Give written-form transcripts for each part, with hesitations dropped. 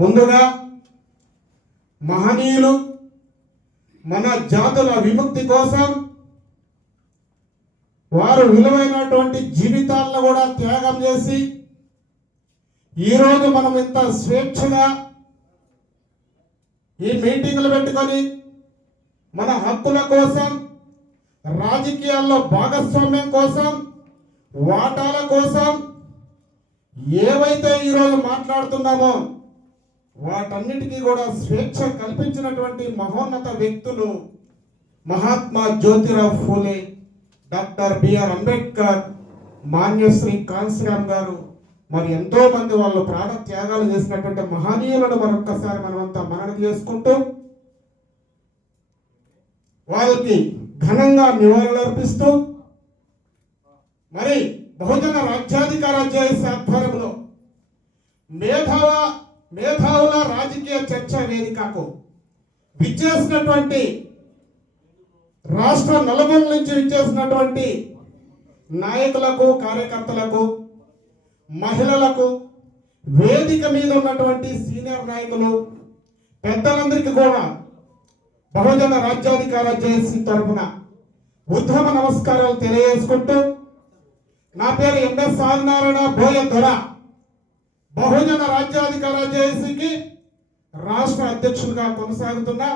ముందుగా మహనీయులు మన జాతుల విముక్తి కోసం వారు విలువైనటువంటి జీవితాలను కూడా త్యాగం చేసి ఈరోజు మనం ఇంత స్వేచ్ఛగా ఈ మీటింగులు పెట్టుకొని మన హక్కుల కోసం, రాజకీయాల్లో భాగస్వామ్యం కోసం, వాటాల కోసం ఏవైతే ఈరోజు మాట్లాడుతున్నామో వాటన్నిటికీ కూడా స్వేచ్ఛ కల్పించినటువంటి మహోన్నత వ్యక్తులు మహాత్మా జ్యోతిరావు ఫూలే, డాక్టర్ బిఆర్ అంబేద్కర్, మాన్యశ్రీ కాంశీరామ్ గారు, మరి ఎంతో మంది వాళ్ళు ప్రాణ త్యాగాలు చేసినటువంటి మహనీయులను మరొక్కసారి మనమంతా మననం చేసుకుంటూ వాళ్ళకి ఘనంగా నివాళులర్పిస్తూ మరి బహుజన రాజ్యాధికార జేఏసీ ఆధ్వర్యంలో మేధావుల రాజకీయ చర్చా వేదికకు విచ్చేసినటువంటి రాష్ట్ర నలుమూల నుంచి విచ్చేసినటువంటి నాయకులకు, కార్యకర్తలకు, మహిళలకు, వేదిక మీద ఉన్నటువంటి సీనియర్ నాయకులు, పెద్దలందరికీ కూడా బహుజన రాజ్యాధికార జేఏసీ తరఫున ఉత్తమ నమస్కారాలు తెలియజేసుకుంటూ, నా పేరు ఎంఎస్ ఆదినారాయణ బోయ దొర, బహుజన రాజ్యాధికార జేఏసీకి రాష్ట్ర అధ్యక్షులుగా కొనసాగుతున్నా.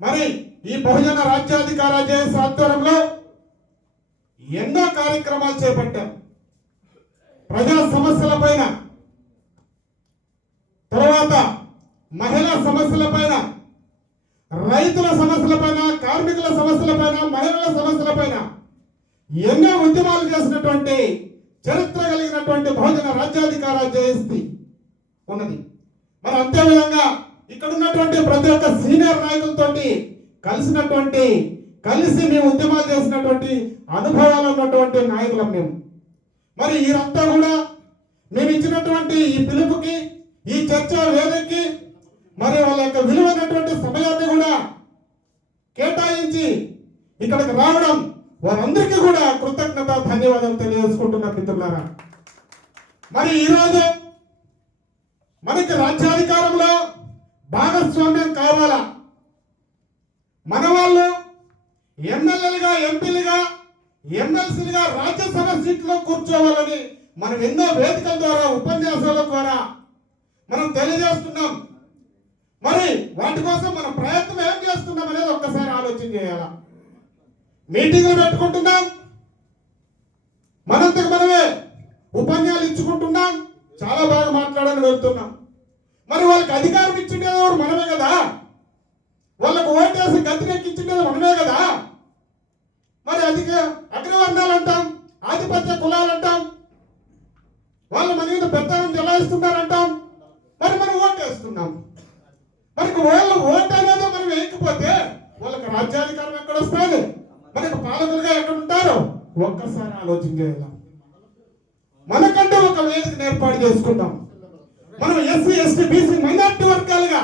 మరి ఈ బహుజన రాజ్యాధికార జేఏసీ ఆధ్వర్యంలో ఎన్నో కార్యక్రమాలు చేపట్టాం. ప్రజా సమస్యల పైన, తర్వాత మహిళా సమస్యల పైన, రైతుల సమస్యల పైన, కార్మికుల సమస్యల పైన, మహిళల సమస్యల పైన ఎన్నో ఉద్యమాలు చేసినటువంటి చరిత్ర కలిగినటువంటి బహుజన రాజ్యాధికార జేఏసీ ఉన్నది. మరి అంతేవిధంగా ఇక్కడ ఉన్నటువంటి ప్రతి ఒక్క సీనియర్ నాయకులతోటి కలిసి మేము ఉద్యమాలు చేసినటువంటి అనుభవాలు ఉన్నటువంటి నాయకులం మేము. మరి వీరంతా కూడా మేము ఇచ్చినటువంటి ఈ పిలుపుకి, ఈ చర్చా వేదికకి మరి వాళ్ళ యొక్క విలువైనటువంటి సమయాన్ని కూడా కేటాయించి ఇక్కడికి రావడం వారందరికీ కూడా కృతజ్ఞత, ధన్యవాదాలు తెలియజేసుకుంటున్న మిత్రులారా. మరి ఈరోజు మనకి రాజ్యాధికారంలో భాగస్వామ్యం కావాలా? మన వాళ్ళు ఎమ్మెల్యేలుగా, ఎంపీలుగా, ఎమ్మెల్సీలుగా రాజ్యసభ సీట్లో కూర్చోవాలని మనం ఎన్నో వేదికల ద్వారా, ఉపన్యాసాల ద్వారా మనం తెలియజేస్తున్నాం. మరి వాటి కోసం మన ప్రయత్నం ఏం చేస్తున్నాం అనేది ఒక్కసారి ఆలోచన చేయాలా. మీటింగులు పెట్టుకుంటున్నాం, మనంతకు మనమే ఉపన్యాసాలు ఇచ్చుకుంటున్నాం, చాలా బాగా మాట్లాడాలని వెళ్తున్నాం. మరి వాళ్ళకి అధికారం ఇచ్చిండేది ఎవరు? మనమే కదా. వాళ్ళకు ఓటేసి గద్దెనెక్కించిండేది మనమే కదా. మరి అగ్రవర్ణాలు అంటాం, ఆధిపత్య కులాలు అంటాం, వాళ్ళు మన మీద పెత్తనం చెలాయిస్తున్నారంటాం. మరి మనం ఓటేస్తున్నాం. మరి వాళ్ళ ఓటు అనేది మనం వేయకపోతే వాళ్ళకి రాజ్యాధికారం ఎక్కడ వస్తుంది? మనకు పాలకులుగా ఎక్కడ ఉంటారు? ఒక్కసారి ఆలోచన చేయాలి. మనకంటూ ఒక వేదికను ఏర్పాటు చేసుకుంటాం. మనం ఎస్సీ, ఎస్టీ, బీసీ, మైనార్టీ వర్గాలుగా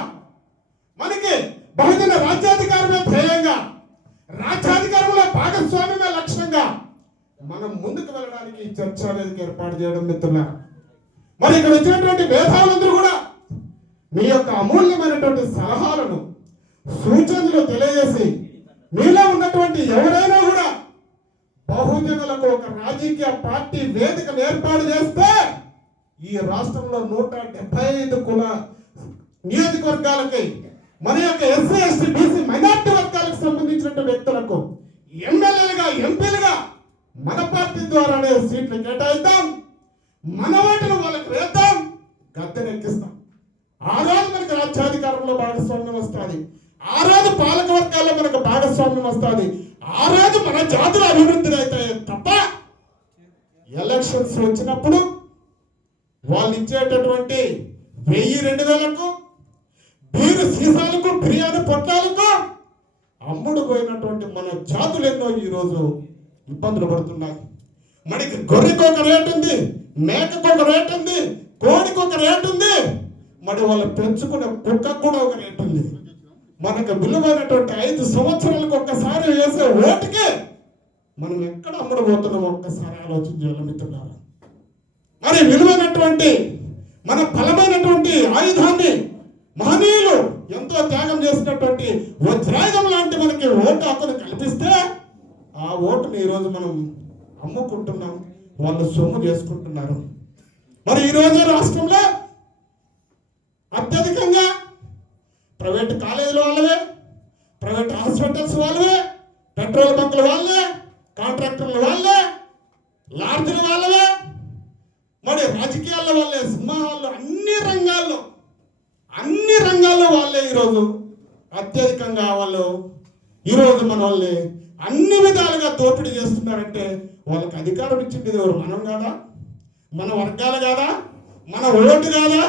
మనకి బహుజన రాజ్యాధికారమే ధ్యేయంగా, రాజ్యాధికారంలో భాగస్వామ్యమే లక్ష్యంగా మనం ముందుకు వెళ్ళడానికి చర్చా వేదిక ఏర్పాటు చేయడం మిత్రులారా. మరి ఇక్కడ వచ్చినటువంటి మేధావులందరూ కూడా మీ యొక్క అమూల్యమైనటువంటి సలహాలను, సూచనలు తెలియజేసి మీలో ఉన్నటువంటి ఎవరైనా కూడా బహుజనులకు ఒక రాజకీయ పార్టీ వేదికను ఏర్పాటు చేస్తే ఈ రాష్ట్రంలో 175 కుల నియోజకవర్గాలకి, మన యొక్క ఎస్సీ, ఎస్టీ, బీసీ, మైనార్టీ వర్గాలకు సంబంధించిన వ్యక్తులకు ఎమ్మెల్యేలుగా, ఎంపీలుగా మన పార్టీ ద్వారానే సీట్లు కేటాయిద్దాం, మన ఓటును వాళ్ళకి వేద్దాం, గద్దెనెక్కిస్తాం. ఆ రోజు మనకి రాజ్యాధికారంలో భాగస్వామ్యం వస్తుంది. ఆ రోజు పాలక వర్గాల్లో మనకు భాగస్వామ్యం వస్తుంది. ఆ రోజు మన జాతుల అభివృద్ధి అవుతాయి తప్ప ఎలక్షన్స్ వచ్చినప్పుడు వాళ్ళు ఇచ్చేటటువంటి 1000-2000కు బీరు సీసాలకు, బిర్యానీ పొట్లాలకు అమ్ముడు పోయినటువంటి మన జాతులు ఎన్నో ఈరోజు ఇబ్బందులు పడుతున్నాయి. మనకి గొర్రెకు ఒక రేటు ఉంది, మేకకు ఒక రేటు ఉంది, కోడికి ఒక రేటు ఉంది, మరి వాళ్ళు పెంచుకునే కుక్కకు కూడా ఒక రేటు ఉంది. మనకు విలువైనటువంటి 5 సంవత్సరాలకు ఒక్కసారి వేసే ఓటుకి మనం ఎక్కడ అమ్ముడు పోతున్నాం ఒక్కసారి ఆలోచన చేయాలి మిత్రులారా. మరి విలువైనటువంటి మన బలమైనటువంటి ఆయుధాన్ని మహనీయులు ఎంతో త్యాగం చేసినటువంటి వజ్రాయుధం లాంటి మనకి ఓటు హక్కును కల్పిస్తే ఆ ఓటుని ఈరోజు మనం అమ్ముకుంటున్నాం, వాళ్ళు సొమ్ము చేసుకుంటున్నారు. మరి ఈరోజు రాష్ట్రంలో అత్యధికంగా ప్రైవేట్ కాలేజీల వాళ్ళవే, ప్రైవేట్ హాస్పిటల్స్ వాళ్ళవే, పెట్రోల్ బంకుల వాళ్ళే, కాంట్రాక్టర్ల వాళ్ళే, లాడ్జీల వాళ్ళవే, మరి రాజకీయాల వాళ్ళే, సినిమా హాల్లో, అన్ని రంగాల్లో వాళ్ళే ఈరోజు అత్యధికంగా వాళ్ళు ఈరోజు మన వాళ్ళని అన్ని విధాలుగా దోపిడీ చేస్తున్నారంటే వాళ్ళకి అధికారం ఇచ్చింది ఎవరు? మనం కాదా? మన వర్గాలు కాదా? మన ఓటు కాదా?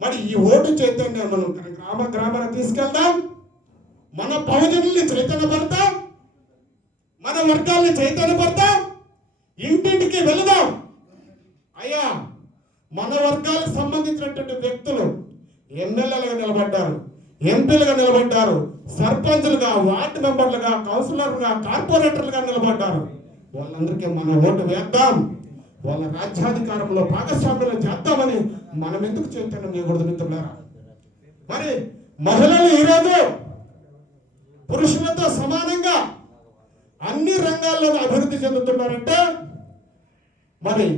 మరి ఈ ఓటు చైతన్యం మనం గ్రామాన తీసుకెళ్దాం, మన బహుజనుల్ని చైతన్యపడతాం, మన వర్గాల్ని చైతన్యపడతాం, ఇంటింటికి వెళదాం. అయ్యా, మన వర్గాలకు సంబంధించినటువంటి వ్యక్తులు ఎమ్మెల్యేలుగా నిలబడ్డారు, ఎంపీలుగా నిలబడ్డారు, సర్పంచులుగా, వార్డు మెంబర్లుగా, కౌన్సిలర్లుగా, కార్పొరేటర్లుగా నిలబడ్డారు. వాళ్ళందరికీ మనం ఓటు వేద్దాం, వాళ్ళ రాజ్యాధికారంలో భాగస్వామ్యం చేద్దామని మనం ఎందుకు చైతన్యం చేయకూడదు మిత్రులారా? మరి మహిళలు ఈరోజు పురుషులతో సమానంగా అన్ని రంగాల్లో అభివృద్ధి చెందుతున్నారంటే మరి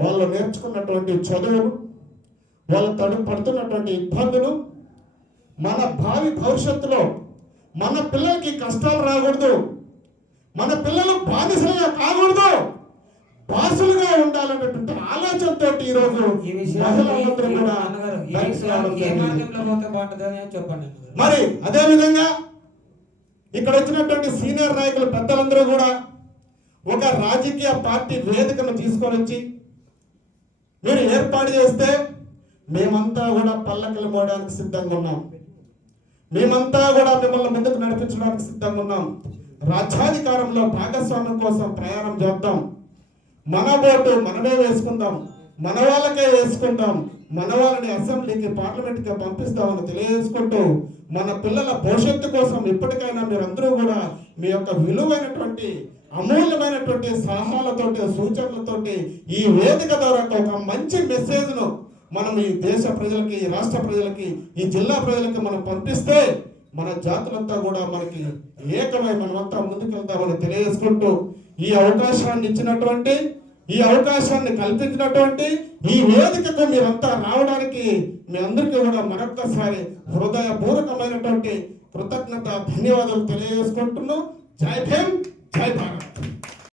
వాళ్ళు నేర్చుకున్నటువంటి చదువులు, వాళ్ళు పడుతున్నటువంటి ఇబ్బందులు, మన భావి భవిష్యత్తులో మన పిల్లలకి కష్టాలు రాకూడదు, మన పిల్లలు బానిసలుగా కాకూడదు, బాసులుగా ఉండాలన్నటువంటి ఆలోచనతో ఈరోజు మహిళలందరూ కూడా మరి అదే విధంగా ఇక్కడ వచ్చినటువంటి సీనియర్ నాయకులు పెద్దలందరూ కూడా ఒక రాజకీయ పార్టీ వేదికను తీసుకొని వచ్చి మీరు ఏర్పాటు చేస్తే మేమంతా కూడా పల్లకిలు మోయడానికి సిద్ధంగా ఉన్నాం, మేమంతా కూడా మిమ్మల్ని ముందుకు నడిపించడానికి సిద్ధంగా ఉన్నాం, రాజ్యాధికారంలో భాగస్వామ్యం కోసం ప్రయాణం చేద్దాం, మన ఓటు మనమే వేసుకుందాం, మన వాళ్ళకే వేసుకుందాం, మన వాళ్ళని అసెంబ్లీకి పార్లమెంట్కి పంపిస్తామని తెలియజేసుకుంటూ మన పిల్లల భవిష్యత్తు కోసం ఇప్పటికైనా మీరందరూ కూడా మీ యొక్క విలువైనటువంటి అమూల్యమైనటువంటి సలహాలతోటి, సూచనలతోటి ఈ వేదిక ద్వారా ఒక మంచి మెసేజ్ను మనం ఈ దేశ ప్రజలకి, ఈ రాష్ట్ర ప్రజలకి, ఈ జిల్లా ప్రజలకి మనం పంపిస్తే మన జాతులంతా కూడా మనకి ఏకమై మనమంతా ముందుకెళ్తామని తెలియజేసుకుంటూ ఈ అవకాశాన్ని ఇచ్చినటువంటి, ఈ అవకాశాన్ని కల్పించినటువంటి ఈ వేదికకు మీరంతా రావడానికి మీ అందరికీ కూడా మరొక్కసారి హృదయపూర్వకమైనటువంటి కృతజ్ఞత, ధన్యవాదాలు తెలియజేసుకుంటున్నాం. జై భీమ్, జై భారత్.